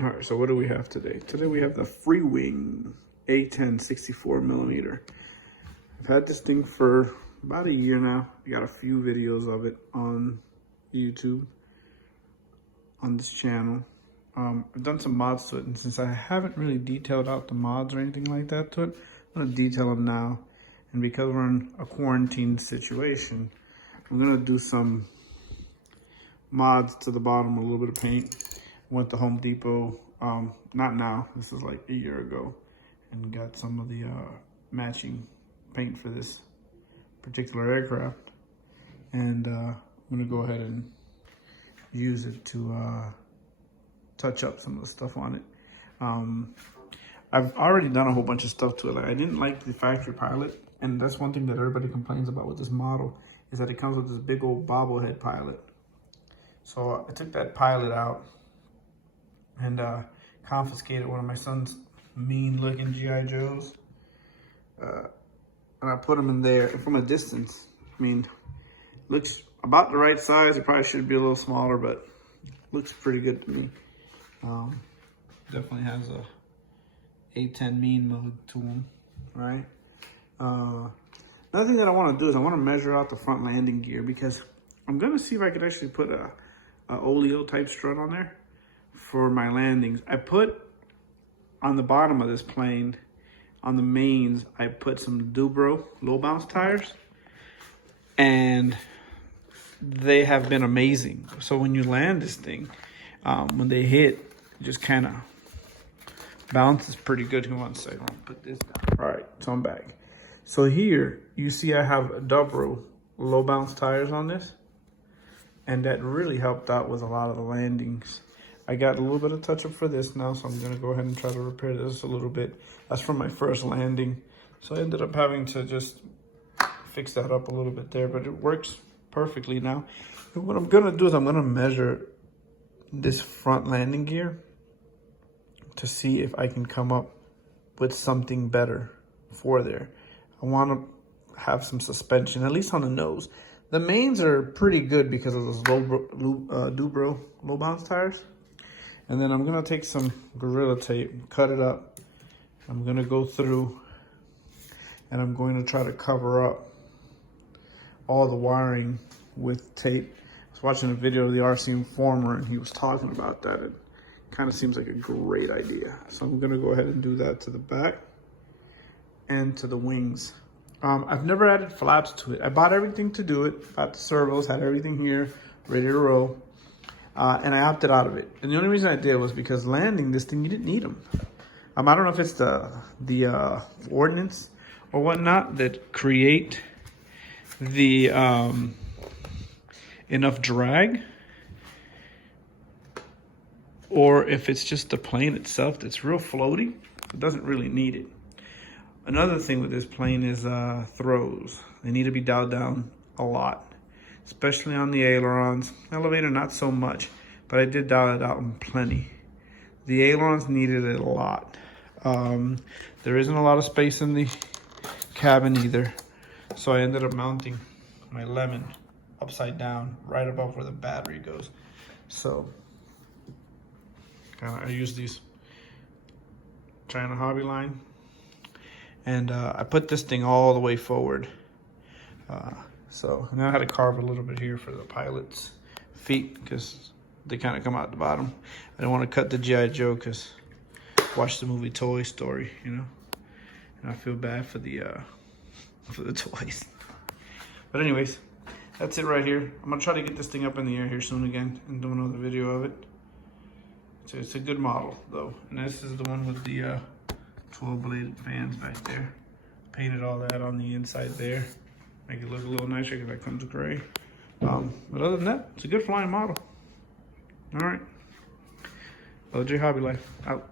All right, so what do we have today? Today we have the Freewing A-10 64 millimeter. I've had this thing for about a year now. I got a few videos of it on YouTube, on this channel. I've done some mods to it, and since I haven't really detailed out the mods or anything like that to it, I'm gonna detail them now. And because we're in a quarantine situation, I'm gonna do some mods to the bottom, a little bit of paint. Went to Home Depot, not now, this is like a year ago, and got some of the matching paint for this particular aircraft. And I'm gonna go ahead and use it to touch up some of the stuff on it. I've already done a whole bunch of stuff to it. Like, I didn't like the factory pilot, and that's one thing that everybody complains about with this model, is that it comes with this big old bobblehead pilot. So I took that pilot out and confiscated one of my son's mean looking G.I. Joes. And I put them in there. And from a distance, I mean, looks about the right size. It probably should be a little smaller, but looks pretty good to me. Definitely has a A-10 mean mode to them, right? Another thing that I want to do is I want to measure out the front landing gear, because I'm going to see if I could actually put a oleo type strut on there for my landings. I put on the bottom of this plane, on the mains, I put some Dubro low bounce tires, and they have been amazing. So when you land this thing, when they hit, it just kind of bounces pretty good. Give me one second, I'll put this down. All right, so I'm back. So here you see I have Dubro low bounce tires on this, and that really helped out with a lot of the landings. I got a little bit of touch up for this now, so I'm gonna go ahead and try to repair this a little bit. That's from my first landing. So I ended up having to just fix that up a little bit there, but it works perfectly now. And what I'm gonna do is I'm gonna measure this front landing gear to see if I can come up with something better for there. I wanna have some suspension, at least on the nose. The mains are pretty good because of those Dubro low bounce tires. And then I'm gonna take some Gorilla Tape, cut it up. I'm gonna go through and I'm going to try to cover up all the wiring with tape. I was watching a video of the RC Informer, and he was talking about that. It kind of seems like a great idea. So I'm gonna go ahead and do that to the back and to the wings. I've never added flaps to it. I bought everything to do it. Bought the servos, had everything here, ready to roll. And I opted out of it. And the only reason I did was because landing this thing, you didn't need them. I don't know if it's the ordnance or whatnot that create the enough drag, or if it's just the plane itself that's real floaty. It doesn't really need it. Another thing with this plane is throws. They need to be dialed down a lot, especially on the ailerons. Elevator, not so much, but I did dial it out in plenty. The ailerons needed it a lot. There isn't a lot of space in the cabin either, so I ended up mounting my Lemon upside down right above where the battery goes. So I use these China Hobby line, and I put this thing all the way forward. So now I had to carve a little bit here for the pilot's feet because they kind of come out the bottom. I don't want to cut the G.I. Joe because watch the movie Toy Story, you know, and I feel bad for the toys. But anyways, that's it right here. I'm gonna try to get this thing up in the air here soon again and do another video of it. So it's a good model though, and this is the one with the 12 bladed fans back there. Painted all that on the inside there. Make it look a little nicer because that comes gray. But other than that, it's a good flying model. All right. LJ Hobby Life, out.